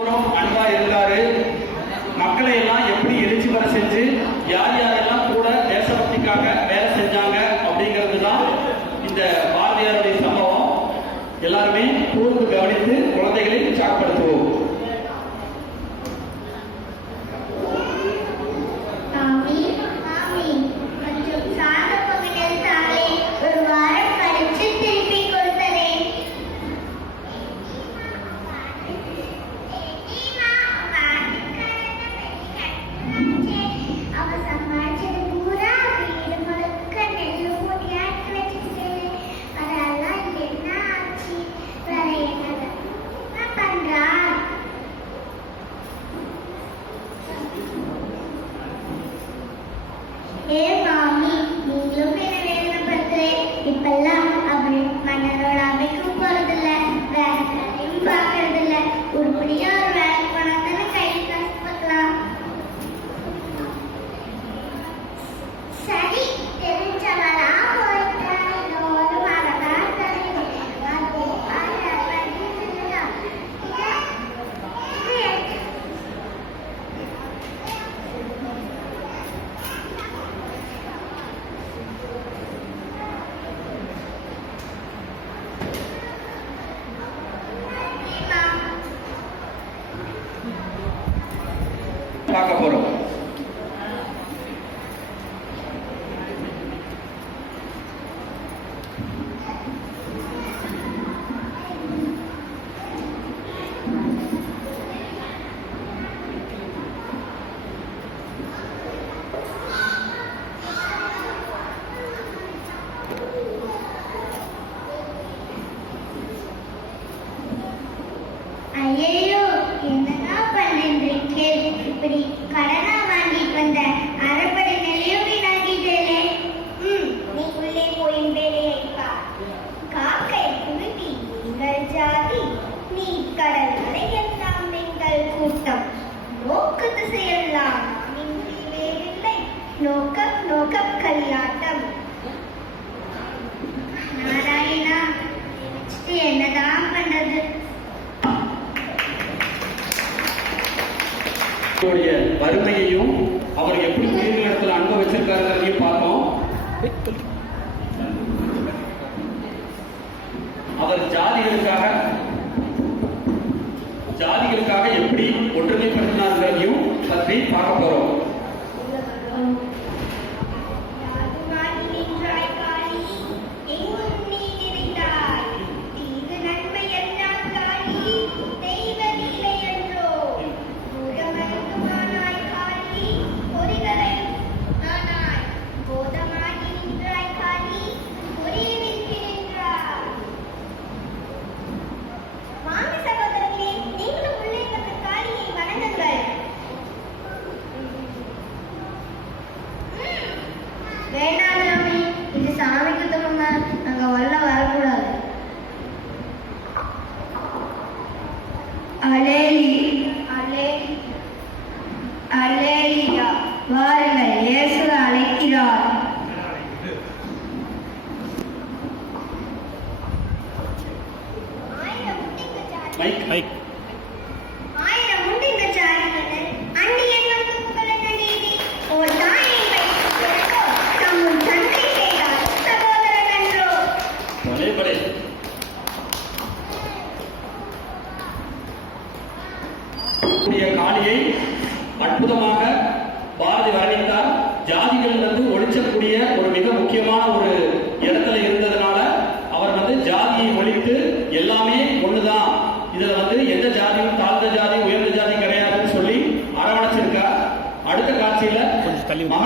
பூரம் அன்பா இருந்தாரு. மக்களை எல்லாம் எப்படி எழுச்சி வர செஞ்சு யார் யாரெல்லாம் கூட தேசபக்திக்காக வேலை செஞ்சாங்க அப்படிங்கிறது தான் இந்த பாரதியாருடைய சம்பவம். எல்லாருமே கூர்ந்து கவனித்து குழந்தைகளை உற்சாகப்படுத்துவோம் ஏ மாமி நீங்களும் என்ன வேதனைப்படுத்துறேன் இப்பெல்லாம் அப்படி மன்னரோட ஐயோ என்னடா பண்ணிருக்கேன் இப்படி கடனா வாங்கிட்டு வந்த அரைப்படை நெல்லையும் வீணாக்கிட்டேனே ம் நீ உள்ளே போயின் வேலையை பார். காக்கை குருவி நீங்கள் ஜாதி நீ கடல் அலை எல்லாம் எங்கள் கூட்டம். நோக்கு திசையெல்லாம் இன்றி வேறில்லை. நோக்கம் நோக்கம் கல்யாணம். வறுமையையும் அவர் எப்படி உயிரிழத்தில் அன்பு வச்சிருக்காருங்கிறதையும் பார்த்தோம்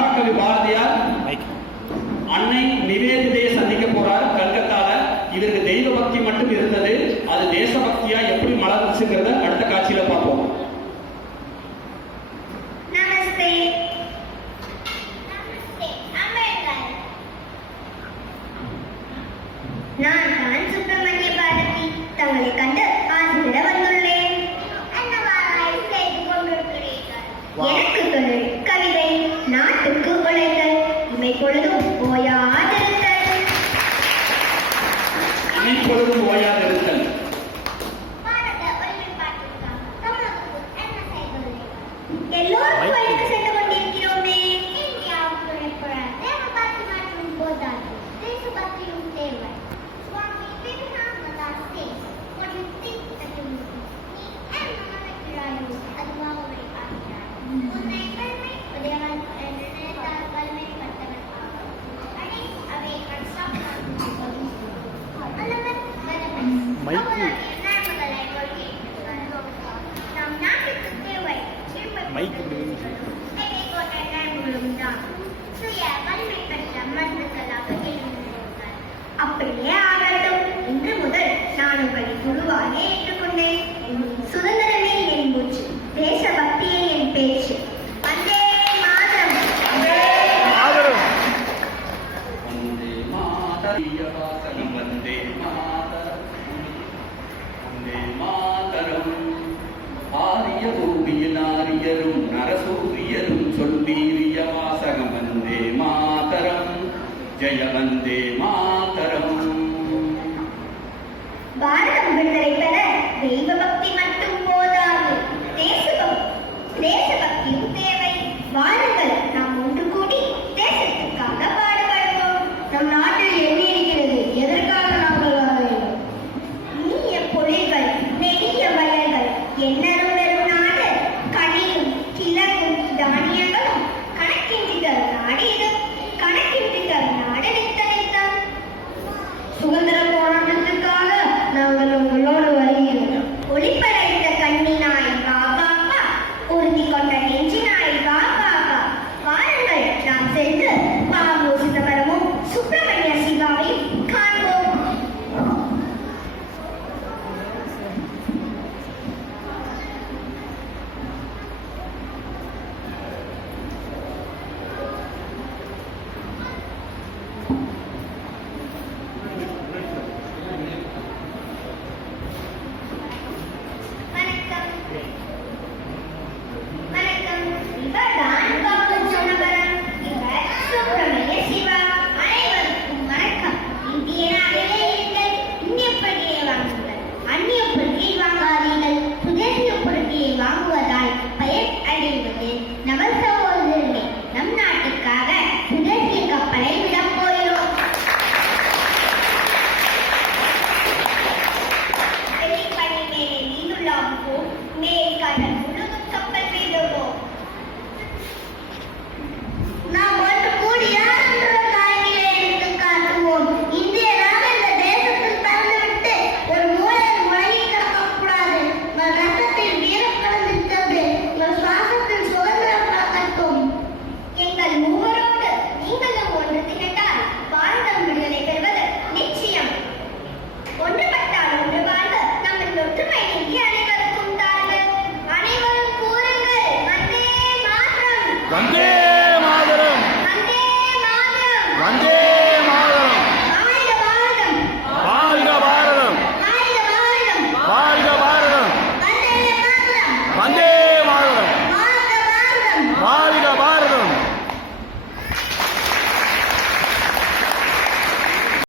மகாகவி பாரதியார் அன்னை நிவேதிதையை சந்திக்க போறார். கல்கத்தால இவருக்கு தெய்வ பக்தி மட்டும் இருந்தது. அது தேசபக்தியா எப்படி மலர்ந்துச்சுங்கிறத அடுத்த காட்சியில பார்ப்போம். நான் தான் சுப்பிரமணிய பாரதி தங்களை கண்டு 没问 உயரும் நரசூரியரும் சொல்வீரிய வாசகம் வந்தே மாதரம். ஜெய மா